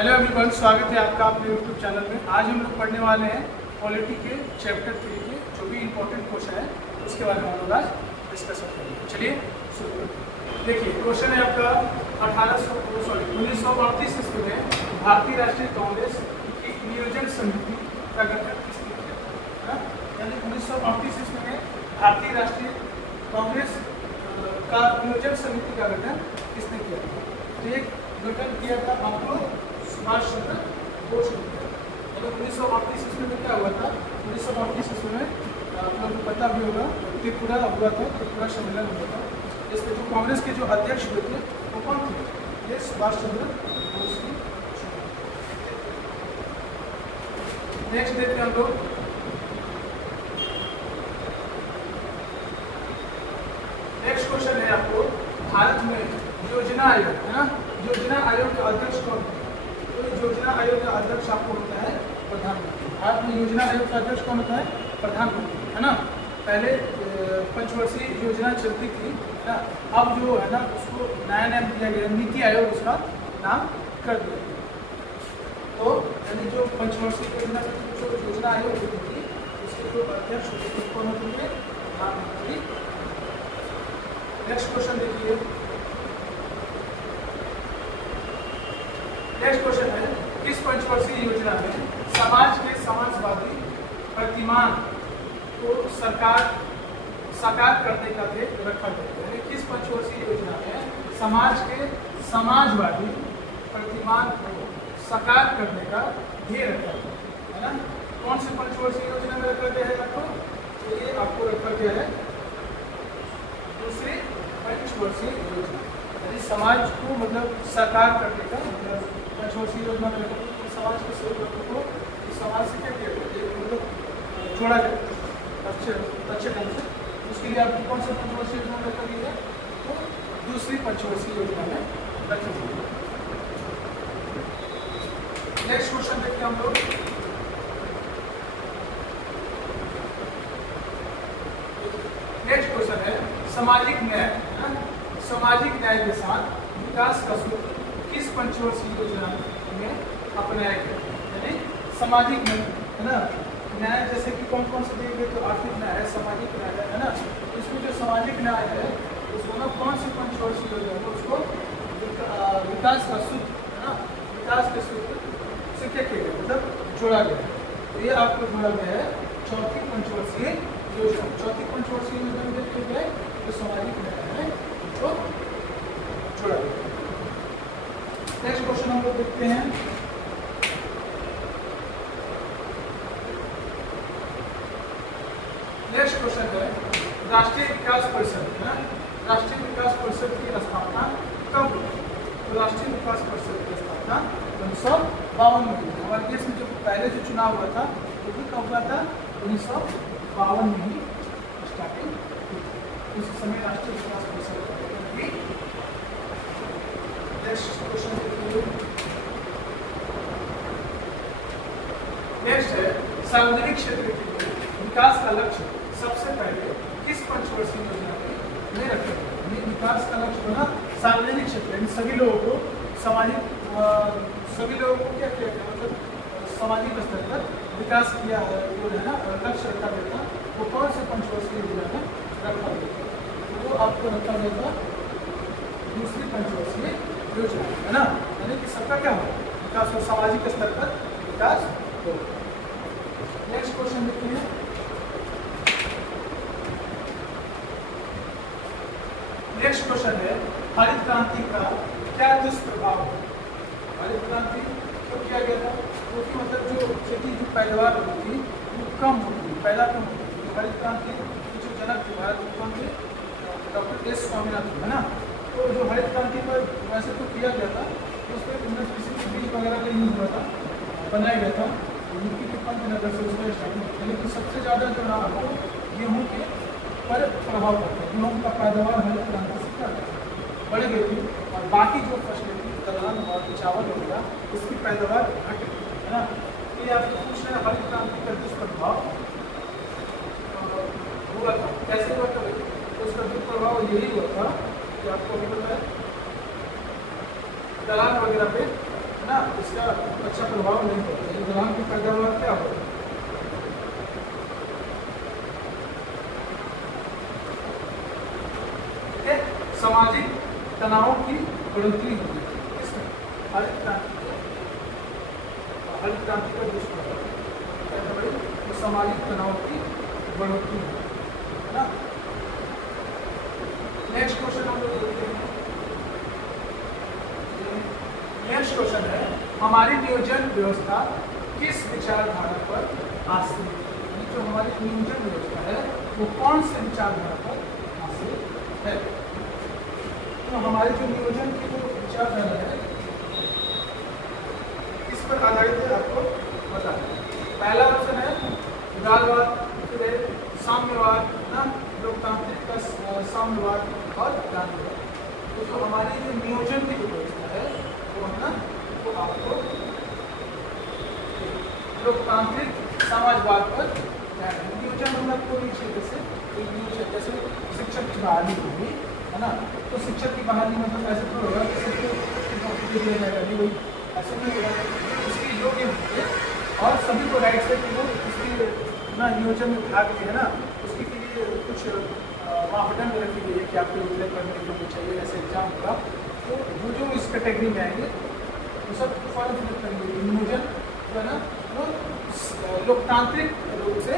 Hello everyone, स्वागत है आपका अपने यूट्यूब चैनल में। आज हम लोग पढ़ने वाले हैं पॉलिटी के चैप्टर 3 के जो भी इम्पोर्टेंट क्वेश्चन है उसके बारे में हम लोग आज डिस्कस करेंगे। चलिए शुरू करते हैं। देखिए क्वेश्चन है आपका 1938 ईस्वी में भारतीय राष्ट्रीय कांग्रेस की नियोजन समिति का गठन किसने किया? यानी 1938 ईस्वी में भारतीय राष्ट्रीय कांग्रेस का नियोजन समिति का गठन किसने किया? तो एक गठन किया था आपको सुभाष चंद्र बोस ने। मतलब 1938 ईस्वी में क्या हुआ था? 1938 ईस्वी में आप लोगों को पता भी होगा त्रिपुरा हुआ था, त्रिपुरा सम्मेलन हुआ था। इसमें जो कांग्रेस के जो अध्यक्ष हुए थे वो कौन थे? ये सुभाष चंद्र बोस जी। नेक्स्ट देखते हैं हम लोग। नेक्स्ट क्वेश्चन है आपको, भारत में योजना आयोग है ना, योजना आयोग का अध्यक्ष कौन है? तो योजना आयोग का अध्यक्ष आपको होता है प्रधानमंत्री। भारत में योजना आयोग का अध्यक्ष कौन होता है? प्रधानमंत्री, है ना। पहले पंचवर्षीय योजना चलती थी ना, अब जो है ना उसको नया नाम दिया गया, नीति आयोग उसका नाम कर दिया गया। तो यानी जो पंचवर्षीय योजना जो योजना आयोग होती थी उसके जो अध्यक्ष होते थे कौन होते थे? प्रधानमंत्री। नेक्स्ट क्वेश्चन देखिए। नेक्स्ट क्वेश्चन है, किस पंचवर्षीय योजना में समाज के समाजवादी प्रतिमान को साकार करने का ध्येय रखा गया? यानी किस पंचवर्षीय योजना में समाज के समाजवादी प्रतिमान को साकार करने का ध्येय रखा गया है ना? कौन सी पंचवर्षीय योजना में रखा गया है आपको? तो ये आपको रखा गया है दूसरी पंचवर्षीय योजना। यानी समाज को मतलब साकार करने का मतलब पंचवर्षीय योजना में समाज के सभी लोगों को समाज से क्या किया जाए, मतलब जोड़ा जाए अच्छे ढंग से। उसके लिए आपकी कौन सा पंचवर्षीय योजना में रखा गया है? तो दूसरी पंचवर्षीय योजना में रखी गई है। नेक्स्ट क्वेश्चन देखते हैं हम लोग। नेक्स्ट क्वेश्चन है, सामाजिक न्याय, सामाजिक न्याय के साथ विकास का सूत्र किस पंचवर्षीय योजना में अपनाया गया? यानी सामाजिक न्याय है ना, न्याय जैसे कि कौन कौन से दिए गए? तो आर्थिक न्याय है, सामाजिक न्याय है ना। इसमें जो सामाजिक न्याय है उसको ना कौन सी पंचवर्षीय योजना है? उसको विकास का सूत्र है ना, विकास के सूत्र से क्या किया गया, मतलब जोड़ा गया। तो ये आपको जोड़ा गया है चौथी पंचवर्षीय योजना। चौथी पंचवर्षीय योजना में देखते गए जो सामाजिक न्याय है तो जोड़ा गया। नेक्स्ट क्वेश्चन हम लोग देखते हैं। नेक्स्ट क्वेश्चन है, राष्ट्रीय विकास परिषद है ना, राष्ट्रीय विकास परिषद की स्थापना कब हुई? तो राष्ट्रीय विकास परिषद की स्थापना 1952 में हुई। हमारे देश में जो पहले जो चुनाव हुआ था वो भी कब हुआ था? 1952 में ही स्टार्टिंग हुई। उस समय राष्ट्रीय विकास परिषद की। नेक्स्ट क्वेश्चन देखिए। नेक्स्ट है, सार्वजनिक क्षेत्र के विकास का लक्ष्य सबसे पहले किस पंचवर्षीय योजना में रखा गया? ये विकास का लक्ष्य बना सार्वजनिक क्षेत्र, यानी सभी लोगों को सभी लोगों को क्या किया गया, मतलब सामाजिक स्तर पर विकास किया है जो है ना लक्ष्य रखा गया था। वो कौन से पंचवर्षीय योजना में रखा गया था? वो आपको रखा गया था दूसरी पंचवर्षीय योजना है ना। यानी कि सबका क्या हो विकास हो, सामाजिक स्तर पर विकास हो। नेक्स्ट क्वेश्चन देखिए। नेक्स्ट क्वेश्चन है, हरित क्रांति का क्या दुष्प्रभाव है? हरित क्रांति क्यों किया गया था? क्योंकि मतलब जो खेती जो पैदावार होती थी वो कम होती, पैदा कम होती थी। हरित क्रांति की जो जनक थे भारत कौन थे? डॉक्टर एस स्वामीनाथन है ना। तो जो हरित क्रांति पर वैसे तो किया गया था, तो उस पर उन्नत किसी बीज वगैरह का यूज हुआ था, बनाया गया था यूपी के पंच नगर से उसका स्टार्टिंग। लेकिन सबसे ज़्यादा जो ना आपको गेहूँ के पर प्रभाव पड़ता है। गेहूँ का पैदावार हरित क्रांति से क्या बढ़ गई थी और बाकी जो फसलें थी दलहन और चावल हो गया इसकी पैदावार घट गई है ना। तो ये आपको पूछ रहे हैं हरित क्रांति का दुष्प्रभाव हुआ था, कैसे हुआ था? तो उसका दुष्प्रभाव यही हुआ था कि आपको अभी पता है दलाल वगैरह पे ना, इसका अच्छा प्रभाव नहीं पड़ता है। ग्राम की पैदावार क्या होगा? सामाजिक तनावों की बढ़ोतरी होगी। इसमें हरित क्रांति का दुष्प्रभाव क्या है भाई? तो सामाजिक तनाव की बढ़ोतरी है ना। नेक्स्ट क्वेश्चन हम लोग देखते हैं। नेक्स्ट क्वेश्चन है, हमारी नियोजन व्यवस्था किस विचारधारा पर आश्रित है? जो हमारी नियोजन व्यवस्था है वो कौन से विचारधारा पर आश्रित है? तो हमारी जो नियोजन की जो विचारधारा है इस पर आधारित है, आपको बता दें। पहला ऑप्शन है उदारवाद, फिर है साम्यवाद ना, लोकतांत्रिक का साम्यवाद और गांधीवाद। तो जो हमारी जो नियोजन की जो व्यवस्था है वो है ना, वो आपको लोकतांत्रिक समाजवाद पर नियोजन मतलब कोई क्षेत्र से कोई नियोजन, जैसे शिक्षक की बहाली होगी है ना, तो शिक्षक की बहाली मतलब ऐसे तो होगा कि सबको नौकरी दिया जाएगा, नहीं वही ऐसे नहीं होगा। उसकी योग्य होंगे और सभी को राइट से कि वो उसकी ना नियोजन में भाग ले है ना, उसके लिए कुछ मापदंड रखी गई है कि आपको योजना करने के लिए चाहिए, ऐसे एग्जाम होगा। तो वो जो इस कैटेगरी में आएंगे वो सब फॉर्म फिलअप करेंगे। नियोजन जो है ना वो लोकतांत्रिक रूप से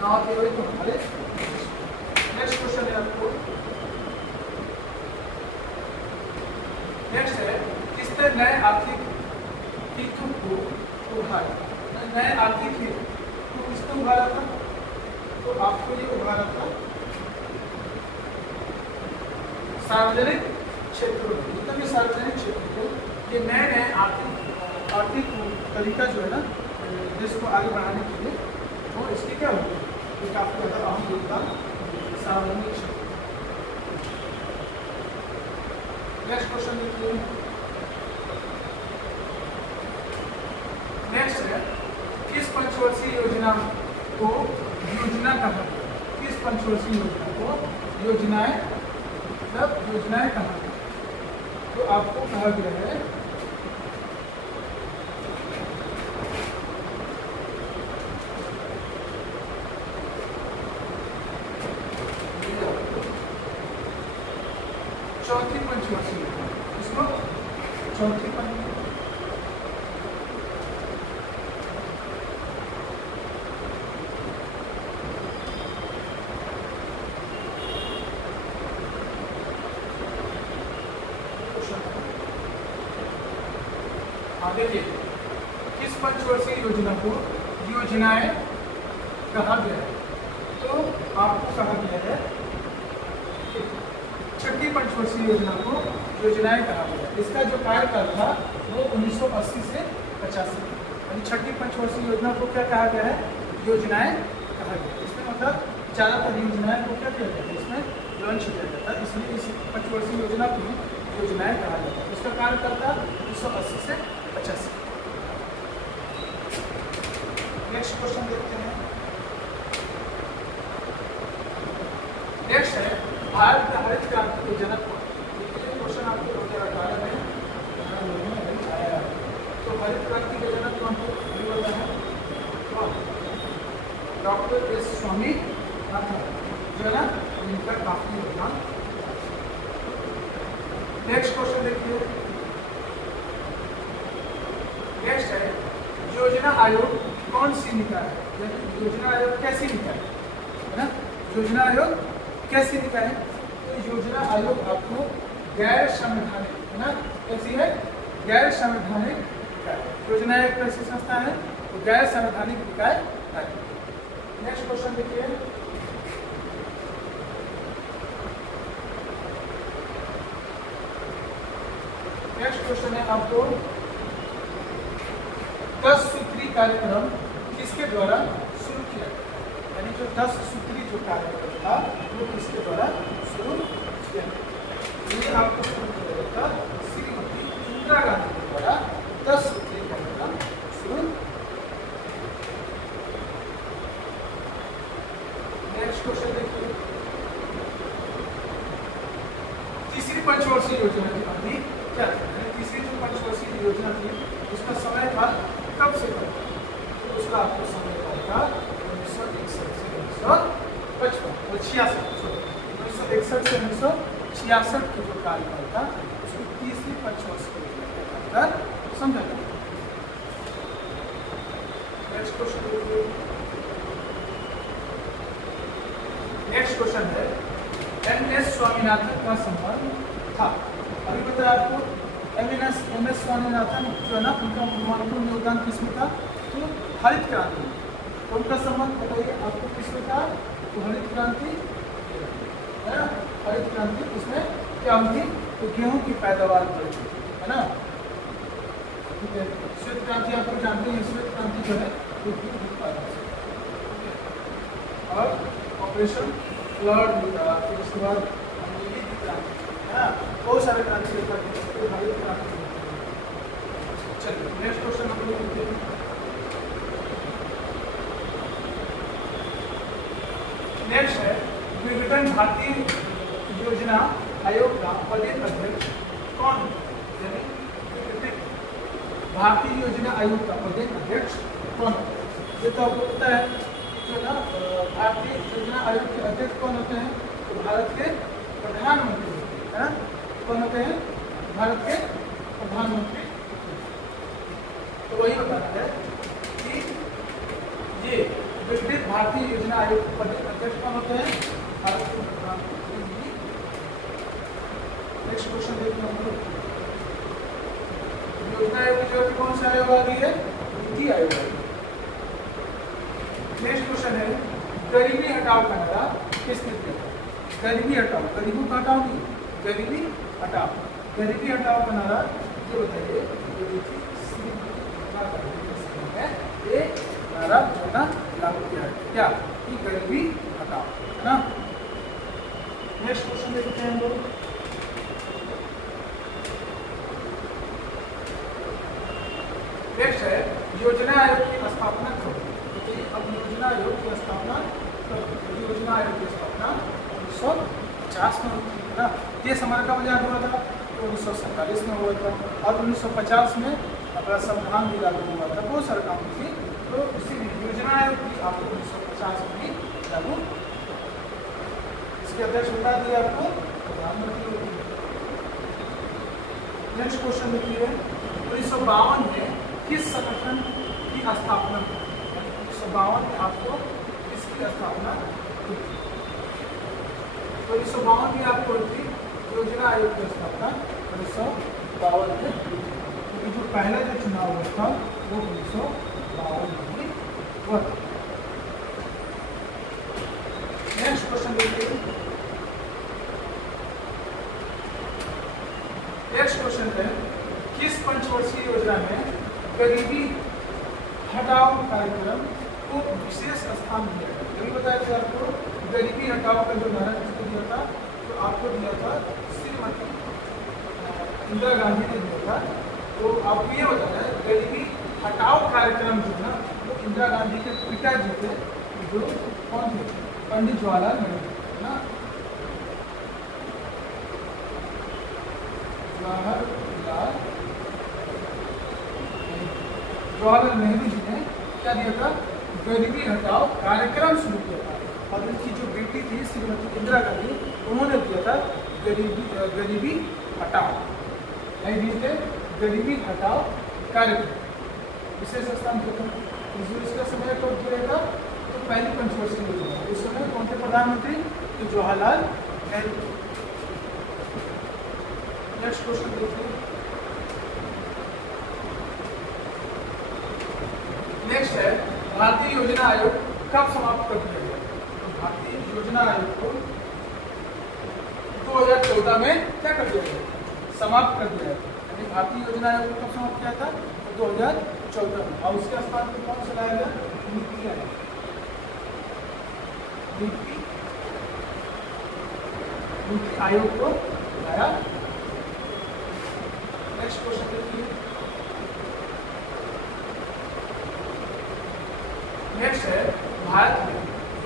हाँ केवल तो हमारे। नेक्स्ट क्वेश्चन है आपको, नेक्स्ट है किसने नए आर्थिक हितों को उभारा? नए आर्थिक हित तो किसने उभारा था? तो आपको ये उभारा था सार्वजनिक क्षेत्रों में। मतलब ये सार्वजनिक क्षेत्र को ये नए नए आर्थिक तरीका जो है ना देश को आगे बढ़ाने के लिए, वो इसकी क्या होगी? ये काफी ज़्यादा अहम योगदान सार्वजनिक क्षेत्र। नेक्स्ट क्वेश्चन देखिए। नेक्स्ट है किस पंचवर्षीय योजना को योजना कहा गया? किस पंचवर्षीय योजना को योजनाएं मतलब योजनाएं कहा गया? तो आपको कहा गया है चौथी पंचवर्षीय योजना। इसको चौथी देखिए किस पंचवर्षीय योजना को योजनाएं कहा गया है? तो आपको कहा गया है छठी पंचवर्षीय योजना को योजनाएं कहा गया। इसका जो कार्यकाल था वो 1980 से 85। यानी छठी पंचवर्षीय योजना को क्या कहा गया है? योजनाएं कहा गया। इसमें मतलब ज़्यादातर योजनाएं को क्या किया जाता है? इसमें लॉन्च किया जाता है, इसलिए इस पंचवर्षीय योजना को योजनाएं कहा जाता है। इसका कार्यकाल था 1980 से 85। नेक्स्ट क्वेश्चन देखते हैं। नेक्स्ट है भारत का हरित क्रांति के जनक कौन? ये क्वेश्चन आपको 2018 में आया है। तो हरित क्रांति के जनक कौन थे? ये होता है कौन? डॉक्टर एस स्वामीनाथन जो है ना, इनका काफी योगदान। नेक्स्ट क्वेश्चन देखिए। नेक्स्ट है योजना आयोग कौन सी निकाय है? योजना आयोग कैसी निकाय है ना? योजना आयोग कैसी निकाय है? तो योजना आयोग आपको गैर संवैधानिक है ना, कैसी है? गैर संवैधानिक निकाय। योजना आयोग कैसी संस्था है? तो गैर संवैधानिक निकाय है। नेक्स्ट क्वेश्चन देखिए। नेक्स्ट क्वेश्चन है आपको 10 सूत्री कार्यक्रम किसके द्वारा शुरू किया गया? यानी जो 10 सूत्री जो कार्यक्रम था वो किसके द्वारा शुरू किया गया? ये आपको शुरू किया गया था श्रीमती इंदिरा गांधी के द्वारा 10 सूत्री कार्यक्रम शुरू। नेक्स्ट क्वेश्चन देखिए। तीसरी पंचवर्षीय योजना की अवधि क्या है? योजना थी उसका समय था कब से कब, तो उसका आपको समय था 1961 से 1955 और 1961 से 1966 की जो कार्यकाल था उसको तीसरी पंचवर्षीय योजना कहकर समझा जाता है। नेक्स्ट क्वेश्चन है एम.एस. स्वामीनाथन का संबंध था। अभी बताया आपको एम.एस. स्वामीनाथन जो है ना उनका महत्वपूर्ण योगदान किसमें था, तो हरित क्रांति में। तो उनका संबंध बताइए आपको किसमें था, तो हरित क्रांति है ना, हरित क्रांति उसमें क्या हुई, तो गेहूं की पैदावार बढ़ी है ना, ठीक है। श्वेत क्रांति आप लोग जानते हैं, श्वेत क्रांति जो है और ऑपरेशन फ्लड भी था, फिर उसके बाद नीली क्रांति है ना, बहुत सारे क्रांति हरित क्रांति। चलिए नेक्स्ट क्वेश्चन हम लोग देखते हैं। नेक्स्ट है विघटन भारतीय योजना आयोग का प्रदेश अध्यक्ष कौन है, यानी भारतीय योजना आयोग का प्रदेश अध्यक्ष कौन है। ये तो आपको पता है जो ना भारतीय योजना आयोग के अध्यक्ष कौन होते हैं, तो भारत के प्रधानमंत्री है ना, कौन होते हैं, भारत के प्रधानमंत्री। तो वही बताना है कि ये विघटित भारतीय योजना आयोग के प्रदेश अध्यक्ष कौन होते हैं, भारत के प्रधानमंत्री। नेक्स्ट क्वेश्चन देखते हैं हम लोग। योजना आयोग की जगह कौन सा आयोग आ गई है, नीति आयोग। नेक्स्ट क्वेश्चन है गरीबी हटाओ का नारा किसने दिया। गरीबी हटाओ, गरीबों का हटाओ नहीं, गरीबी हटाओ, गरीबी हटाओ का नारा जो बताइए, ये नारा जो है ना लागू किया है क्या, कि गरीबी हटाओ है ना। नेक्स्ट क्वेश्चन देखते हैं हम लोग। नेक्स्ट है योजना आयोग की स्थापना कब। अब योजना आयोग की स्थापना योजना आयोग की स्थापना 1950 में हुई थी ना। देश हमारा कब आजाद हुआ था, तो 1947 में हुआ था, और 1950 में अपना संविधान भी लागू हुआ था, बहुत सारे काम थी। तो इसीलिए योजना आयोग की आपको 1950 में ही लागू। इसके अध्यक्ष बता दिया आपको प्रधानमंत्री। नेक्स्ट क्वेश्चन देखिए 1952 में किस संगठन की स्थापना हुई। 1952 में आपको किसकी स्थापना हुई। तो 1952 में आपको हुई योजना आयोग की स्थापना 1952 में। क्योंकि जो पहला जो चुनाव हुआ था वो 1952 में ही हुआ। नेक्स्ट क्वेश्चन देखिए। नेक्स्ट क्वेश्चन है किस पंचवर्षीय योजना में गरीबी हटाओ कार्यक्रम को विशेष स्थान दिया गया। यही बताया था आपको गरीबी हटाओ का जो नारा किसको दिया था, तो आपको दिया था श्रीमती इंदिरा गांधी ने दिया था। तो आपको ये बताना है गरीबी हटाओ कार्यक्रम जो था वो इंदिरा गांधी के पिताजी थे, जो कौन थे, पंडित जवाहरलाल नेहरू है ना। जवाहरलाल नेहरू जी ने क्या दिया था, गरीबी हटाओ कार्यक्रम शुरू किया था। और उनकी जो बेटी थी श्रीमती इंदिरा गांधी, उन्होंने दिया था गरीबी हटाओ, नहीं दिए थे गरीबी हटाओ कार्यक्रम विशेष स्थान दिया था। इसका समय कब दिया था, तो पहली पंचवर्षीय योजना। उस समय कौन थे प्रधानमंत्री, तो जवाहरलाल नेहरू। नेक्स्ट क्वेश्चन देखिए। नेक्स्ट है भारतीय योजना आयोग कब समाप्त कर दिया गया। तो भारतीय योजना आयोग को 2014 में क्या कर दिया गया, समाप्त कर दिया गया। यानी भारतीय योजना आयोग को कब समाप्त किया था, तो 2014 में। और उसके स्थान पर कौन सा लाया गया, नीति आयोग। नीति आयोग को लाया। नेक्स्ट क्वेश्चन देखिए। नेक्स्ट है भारत में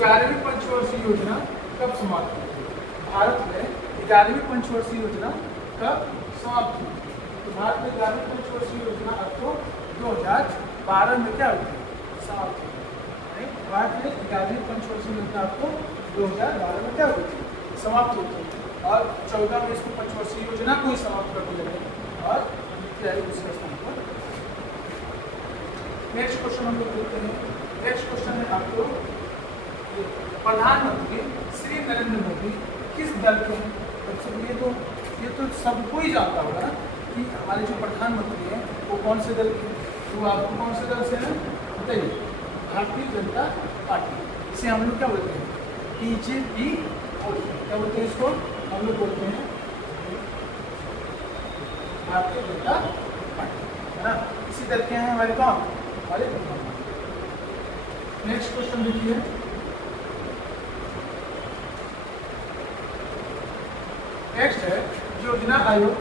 11वीं पंचवर्षीय योजना कब समाप्त हुई। भारत में 11वीं पंचवर्षीय योजना कब समाप्त हुई। तो भारत में ग्रामीण पंचवर्षीय योजना आपको 2012 में क्या होती है, समाप्त होती है। भारत में ग्रामीण पंचवर्षीय योजना आपको 2012 में क्या होती है, समाप्त होती है, और 14 में इसको पंचवर्षीय योजना को ही समाप्त कर दिया गया और नीति आयोग दूसरे स्थान पर। नेक्स्ट क्वेश्चन हम लोग देखते हैं। नेक्स्ट क्वेश्चन है आपको, प्रधानमंत्री श्री नरेंद्र मोदी किस दल के हैं? ये तो सबको ही जानता होगा ना कि हमारे जो प्रधानमंत्री हैं वो कौन से दल के हैं। तो आपको कौन से दल से है बताइए? भारतीय जनता पार्टी। इसे हम लोग क्या बोलते हैं? बीजेपी। क्या बोलते हैं इसको? हम लोग बोलते हैं भारतीय जनता पार्टी, है ना। इसी दल के हैं हमारे कौन? हमारे प्रधानमंत्री। नेक्स्ट क्वेश्चन देखिए, नेक्स्ट है योजना आयोग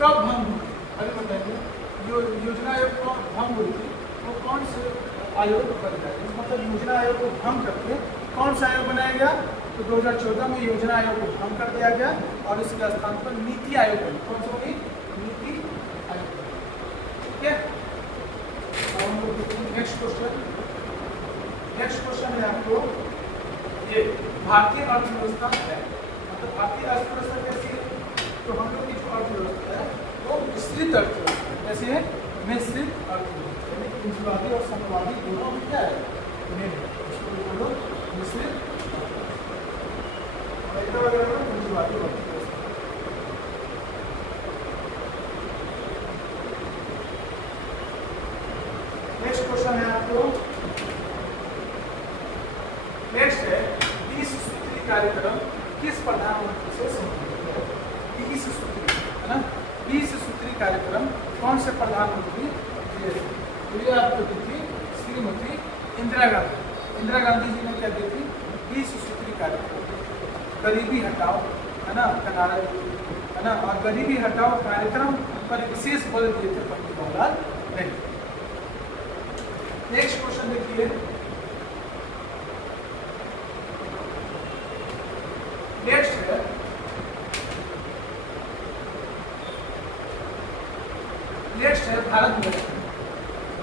कब भंग हुई? अरे बताइए, जो योजना आयोग कब भंग हुई थी वो कौन से आयोग बन गया? मतलब योजना आयोग को भंग करके कौन सा आयोग बनाया गया? तो 2014 में योजना आयोग को भंग कर दिया गया और इसके स्थान पर नीति आयोग बनी। कौन सी होगी? नीति आयोग। ठीक है, नेक्स्ट क्वेश्चन। नेक्स्ट क्वेश्चन है आपको, ये भारतीय अर्थव्यवस्था है, मतलब भारतीय अर्थव्यवस्था कैसी है? तो हम लोग की जो अर्थव्यवस्था है वो मिश्रित अर्थव्यवस्था है। कैसी है? मिश्रित अर्थव्यवस्था, यानी पूंजीवादी और साम्यवादी दोनों में क्या है? इसको बोलो मिश्रित वगैरह में पूंजीवादी अर्थव्यवस्था। नेक्स्ट क्वेश्चन है आपको, नेक्स्ट है 20 सूत्री कार्यक्रम किस प्रधानमंत्री से संबंधित है? 20 सूत्री, है ना। 20 सूत्री कार्यक्रम कौन से प्रधानमंत्री दिए थे? तो ये आपको दी थी श्रीमती इंदिरा गांधी। इंदिरा गांधी जी ने क्या दी थी? 20 सूत्री कार्यक्रम। गरीबी हटाओ, है ना, का नारा दी थी, है ना, और गरीबी हटाओ कार्यक्रम पर विशेष बल दिए थे पंडित जवाहरलाल नेहरू। नेक्स्ट क्वेश्चन देखिए, नेक्स्ट है भारत में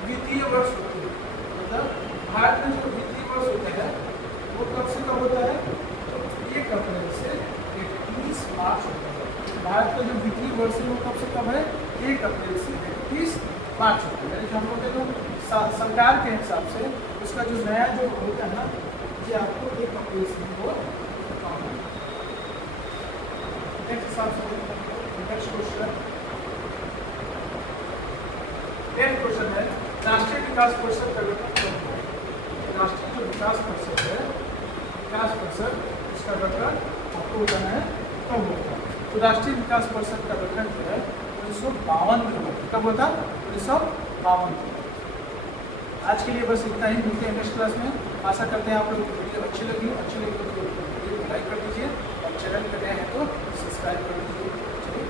वित्तीय वर्ष होती है। मतलब भारत में जो वित्तीय वर्ष होता है वो कब से कब होता है? तो 1 अप्रैल से 31 मार्च होता है। भारत का जो वित्तीय वर्ष है वो कब से कब है? 1 अप्रैल से 31 मार्च होता है। यानी जो हम लोग के जो सरकार के हिसाब से उसका जो नया जो होता है ना, ये आपको 1 अप्रैल से वो काम है। नेक्स्ट हिसाब से नेक्स्ट क्वेश्चन, नेक्स्ट क्वेश्चन है राष्ट्रीय विकास परिषद का गठन कब हुआ? राष्ट्रीय जो विकास परिषद है, विकास परिषद, इसका गठन आपको बताना है कब होगा। तो राष्ट्रीय विकास परिषद का गठन जो है 1952 में हुआ। कब हुआ था? 1952 में। आज के लिए बस इतना ही, मिलते हैं नेक्स्ट क्लास में। आशा करते हैं आप लोगों को वीडियो अच्छी लगी तो वीडियो को लाइक कर दीजिए और चैनल पर नए हैं तो सब्सक्राइब कर दीजिए। चलिए।